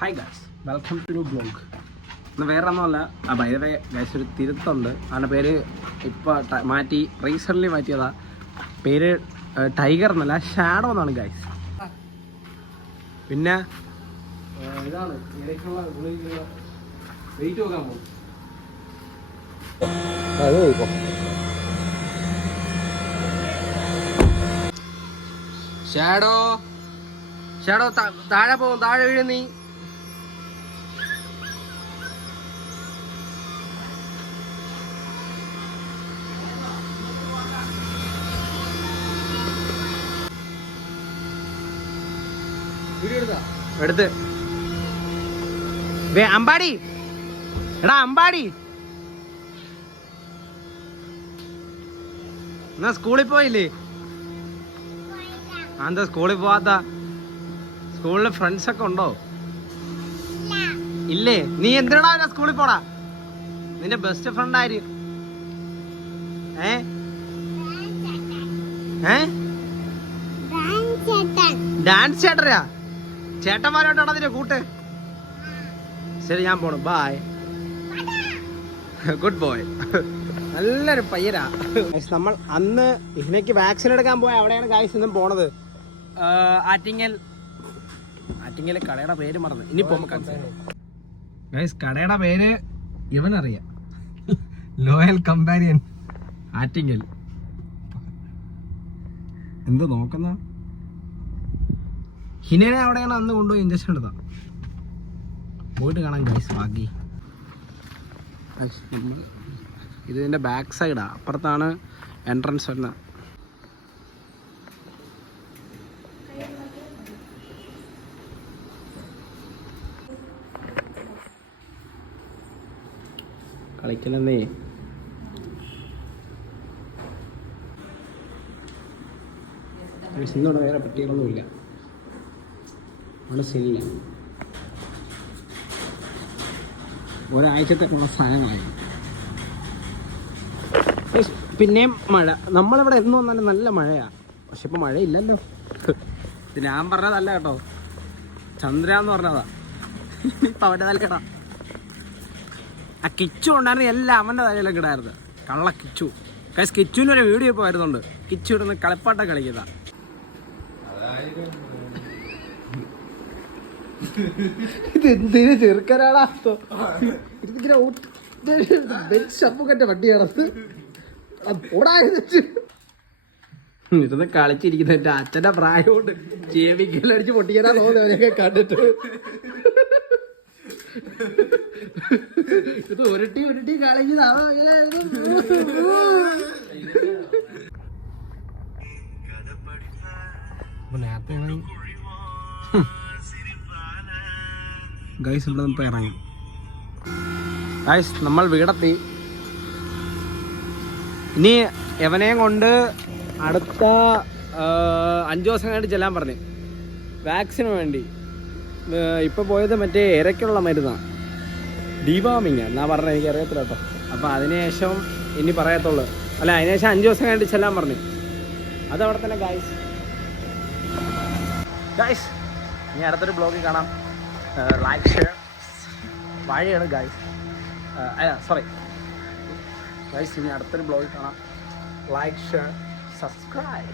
Hi guys, welcome to new blog. ഇന്ന് വേറെ ഒന്നുമല്ല, ബൈ ഗൈസ് ഒരു തിരുത്തുണ്ട്. അവൻ്റെ പേര് ഇപ്പോൾ മാറ്റി, റീസെൻ്റ്ലി മാറ്റിയതാ. പേര് ടൈഗർ എന്നല്ല, ഷാഡോ എന്നാണ് ഗൈസ്. പിന്നെ ഇതാണ് ഇടയ്ക്കുള്ള വെയിറ്റ് നോക്കാൻ പോകും. ഷാഡോ ഷാഡോ താഴെ പോകും, താഴെ വീഴും നീ. എടുത്ത് അമ്പാടി, എടാ അമ്പാടി, എന്നാ സ്കൂളിൽ പോയില്ലേ? എന്താ സ്കൂളിൽ പോവാത്ത? സ്കൂളിൽ ഫ്രണ്ട്സ് ഒക്കെ ഉണ്ടോ? ഇല്ലേ? നീ എന്തിനാ സ്കൂളിൽ പോടാ? നിന്റെ ബെസ്റ്റ് ഫ്രണ്ട് ആര്? ഡാൻസ് ചേട്ടനാ? ചേട്ടന്മാരോട്ടാണ് അതിന്റെ കൂട്ട്. ശരി, ഞാൻ പോണു, ബൈ. Good boy. നല്ലൊരു പയ്യനാ. നമ്മൾ അന്ന് ഇതിനേക്ക് വാക്സിൻ എടുക്കാൻ പോയ അവിടെയാണ് ഗായ്സ് ഇന്നും പോണത്. ആറ്റിങ്ങൽ കടയുടെ പേര് മറന്നു. ഇനി പോകുമ്പോ ഗായ്സ് കടയുടെ പേര് ഇവനറിയാം, ലോയൽ കമ്പാരിയൻ ആറ്റിങ്ങൽ. എന്ത് നോക്കുന്ന? ഹിനനെ അവിടെയാണ് അന്ന് കൊണ്ടുപോയി ഇഞ്ചക്ഷൻ എടുത്താ. പോയിട്ട് കാണാം ഗൈസ് ബാക്കി. ഇതിൻ്റെ ബാക്ക് സൈഡാ, അപ്പുറത്താണ് എൻട്രൻസ് വരുന്നത്. കളിക്കലെന്നേ. ഇന്നോടെ വേറെ പട്ടികളൊന്നുമില്ല, അവിടെ ശരിയില്ല. ഒരാഴ്ചത്തെ സാധനങ്ങളായി. പിന്നെയും മഴ. നമ്മളിവിടെ എന്ന് വന്നാലും നല്ല മഴയാണ്, പക്ഷെ ഇപ്പം മഴയില്ലല്ലോ. ഇത് ഞാൻ പറഞ്ഞതല്ല കേട്ടോ, ചന്ദ്ര എന്ന് പറഞ്ഞതാ. ഇപ്പം അവൻ്റെ തലക്കെടാ. ആ കിച്ചു ഉണ്ടായിരുന്നു, എല്ലാം അവൻ്റെ തലയിലൊക്കെ ഇടായിരുന്നു. കള്ള കിച്ചു. കാശ് കിച്ചുവിനൊരു വീഡിയോ ഇപ്പോൾ വരുന്നുണ്ട്. കിച്ചു ഇടുന്ന് കളിപ്പാട്ട കളിക്കുന്നതാ. ഇതെന്തിനു ചെറുക്കനാടാ? ഷപ്പുകറ്റ വട്ടിയാണത്. ഇരുന്ന് കളിച്ചിരിക്കുന്ന എന്റെ അച്ഛന്റെ പ്രായമുണ്ട്. ചേവിക്കലടിച്ച് പൊട്ടിക്കാനാ തോന്നുന്നു അവരെയൊക്കെ കണ്ടിട്ട്. ഇത് ഉരുട്ടി കളിക്കുന്നതാണോ? നേരത്തെ ഗൈസ് ഇവിടെ ഇപ്പോൾ ഇറങ്ങി. ഗൈസ് നമ്മൾ വീടെത്തി. ഇനി എവനെയും കൊണ്ട് അടുത്ത 5 ദിവസം കഴിഞ്ഞിട്ട് ചെല്ലാൻ പറഞ്ഞു, വാക്സിന് വേണ്ടി. ഇപ്പോൾ പോയത് മറ്റേ ഇരയ്ക്കുള്ള മരുന്നാണ്, ഡിവാമിങ് എന്നാ പറഞ്ഞത്, എനിക്ക് അറിയത്തില്ല കേട്ടോ. അപ്പോൾ അതിനുശേഷം ഇനി പറയത്തുള്ളൂ. അല്ല, അതിനുശേഷം 5 ദിവസം കഴിഞ്ഞിട്ട് ചെല്ലാൻ പറഞ്ഞു. അതവിടെ തന്നെ ഗൈസ്. ഇനി അടുത്തൊരു ബ്ലോഗിൽ കാണാം. ലൈക്ക് ഷെയർ വാഴയാണ് ഗൈസ്. സോറി ഗൈസ്, ഇനി അടുത്തൊരു ബ്ലോഗിൽ കാണാം. Like share subscribe.